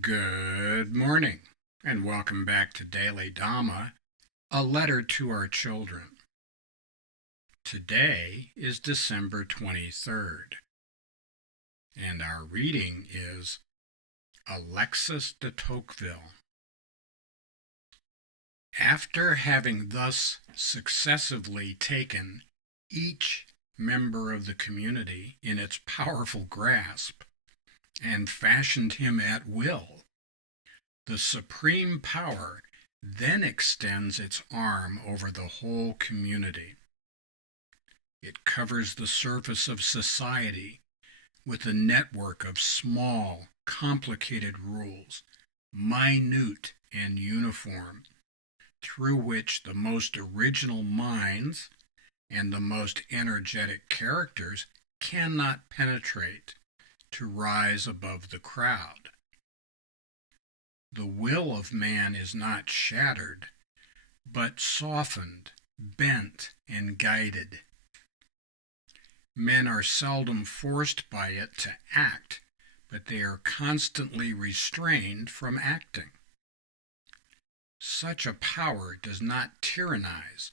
Good morning, and welcome back to Daily Dhamma, a letter to our children. Today is December 23rd, and our reading is Alexis de Tocqueville. After having thus successively taken each member of the community in its powerful grasp and fashioned him at will, the supreme power then extends its arm over the whole community. It covers the surface of society with a network of small, complicated rules, minute and uniform, through which the most original minds and the most energetic characters cannot penetrate to rise above the crowd. The will of man is not shattered, but softened, bent, and guided. Men are seldom forced by it to act, but they are constantly restrained from acting. Such a power does not tyrannize,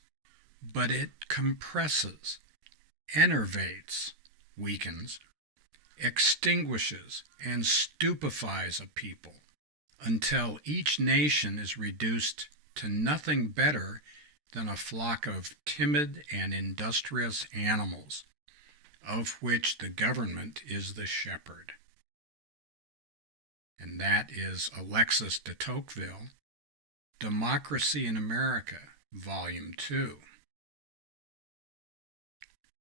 but it compresses, enervates, weakens, extinguishes, and stupefies a people, until each nation is reduced to nothing better than a flock of timid and industrious animals, of which the government is the shepherd. And that is Alexis de Tocqueville, Democracy in America, Volume 2.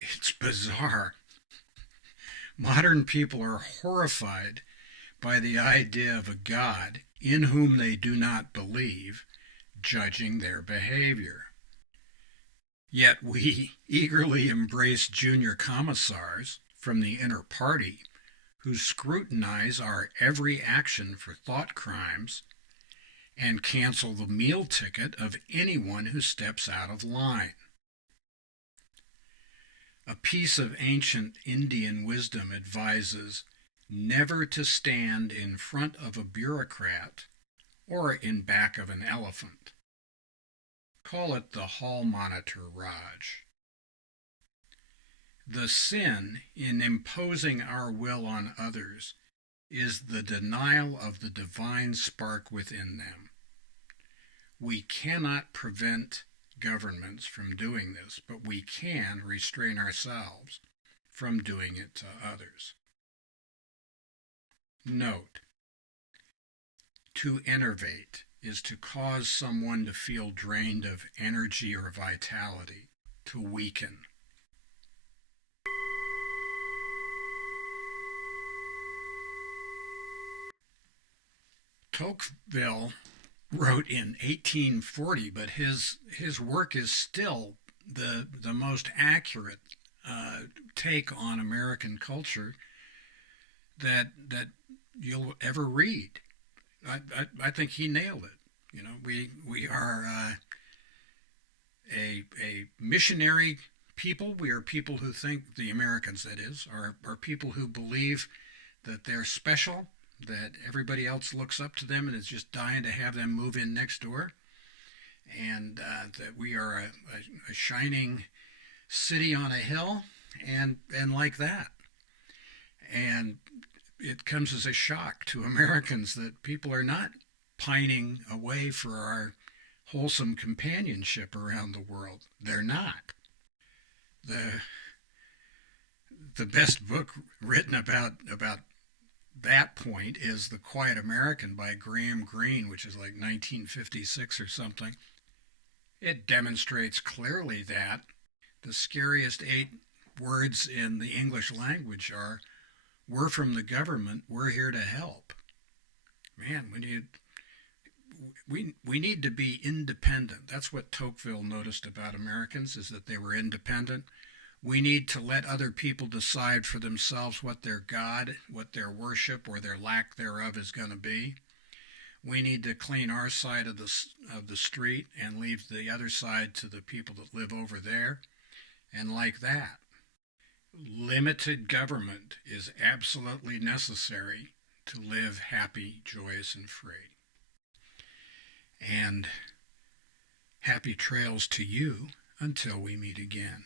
It's bizarre. Modern people are horrified by the idea of a God in whom they do not believe, judging their behavior. Yet we eagerly embrace junior commissars from the inner party who scrutinize our every action for thought crimes and cancel the meal ticket of anyone who steps out of line. A piece of ancient Indian wisdom advises never to stand in front of a bureaucrat or in back of an elephant. Call it the hall monitor Raj. The sin in imposing our will on others is the denial of the divine spark within them. We cannot prevent governments from doing this, but we can restrain ourselves from doing it to others. Note: to enervate is to cause someone to feel drained of energy or vitality, to weaken. Tocqueville wrote in 1840, but his work is still the most accurate take on American culture that you'll ever read. I think he nailed it. You know, we are a missionary people. We are people who think, the Americans that is, are people who believe that they're special, that everybody else looks up to them and is just dying to have them move in next door, and that we are a shining city on a hill, and like that. And it comes as a shock to Americans that people are not pining away for our wholesome companionship around the world. They're not. The the best book written about that point is The Quiet American by Graham Greene, which is like 1956 or something. It demonstrates clearly that the scariest 8 words in the English language are, "We're from the government, we're here to help." Man, we need to be independent. That's what Tocqueville noticed about Americans, is that they were independent. We need to let other people decide for themselves what their God, what their worship or their lack thereof is going to be. We need to clean our side of the street and leave the other side to the people that live over there. And like that, limited government is absolutely necessary to live happy, joyous, and free. And happy trails to you until we meet again.